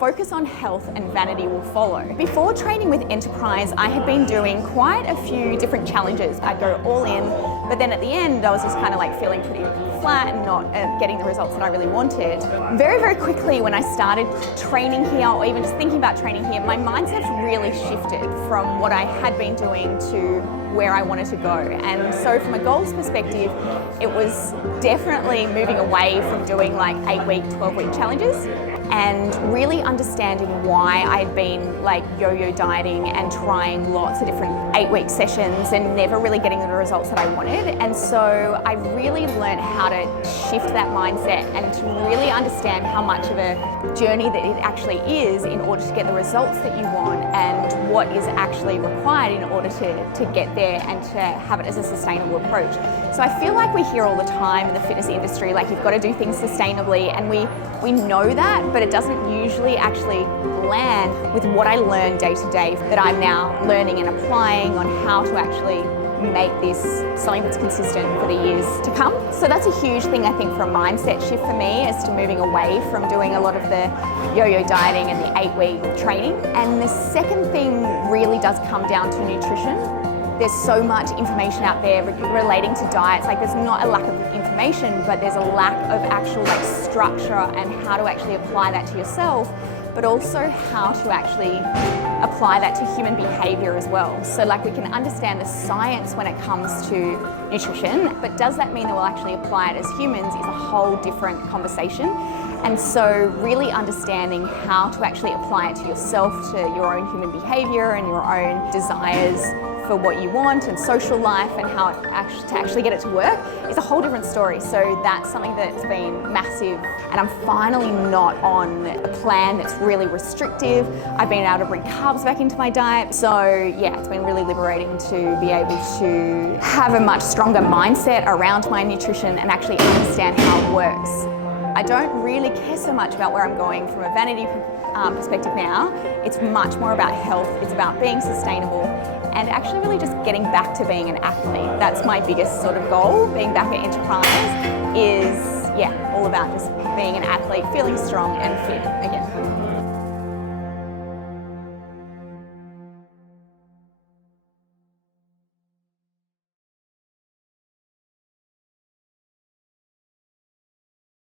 Focus on health and vanity will follow. Before training with Enterprise, I had been doing quite a few different challenges. I'd go all in, but then at the end I was just kind of like feeling pretty flat and not getting the results that I really wanted. Very, very quickly when I started training here, or even just thinking about training here, my mindset really shifted from what I had been doing to where I wanted to go. And so from a goals perspective, it was definitely moving away from doing like 8-week, 12-week challenges and really understanding why I'd been like yo-yo dieting and trying lots of different 8-week sessions and never really getting the results that I wanted. And so I really learned how to shift that mindset and to really understand how much of a journey that it actually is in order to get the results that you want and what is actually required in order to get there and to have it as a sustainable approach. So I feel like we hear all the time in the fitness industry, like you've got to do things sustainably, and we know that, but it doesn't usually actually land with what I learn day to day that I'm now learning and applying on how to actually make this something that's consistent for the years to come. So that's a huge thing, I think, for a mindset shift for me, as to moving away from doing a lot of the yo-yo dieting and the 8-week training. And the second thing really does come down to nutrition. There's so much information out there relating to diets. Like, there's not a lack of information, but there's a lack of actual like structure and how to actually apply that to yourself, but also how to actually apply that to human behavior as well. So like, we can understand the science when it comes to nutrition, but does that mean that we'll actually apply it as humans is a whole different conversation. And so really understanding how to actually apply it to yourself, to your own human behavior and your own desires for what you want and social life and how to actually get it to work is a whole different story. So that's something that's been massive, and I'm finally not on a plan that's really restrictive. I've been able to bring carbs back into my diet. So yeah, it's been really liberating to be able to have a much stronger mindset around my nutrition and actually understand how it works. I don't really care so much about where I'm going from a vanity perspective now. It's much more about health. It's about being sustainable and actually really just getting back to being an athlete. That's my biggest sort of goal. Being back at Enterprise is, yeah, all about just being an athlete, feeling strong and fit again.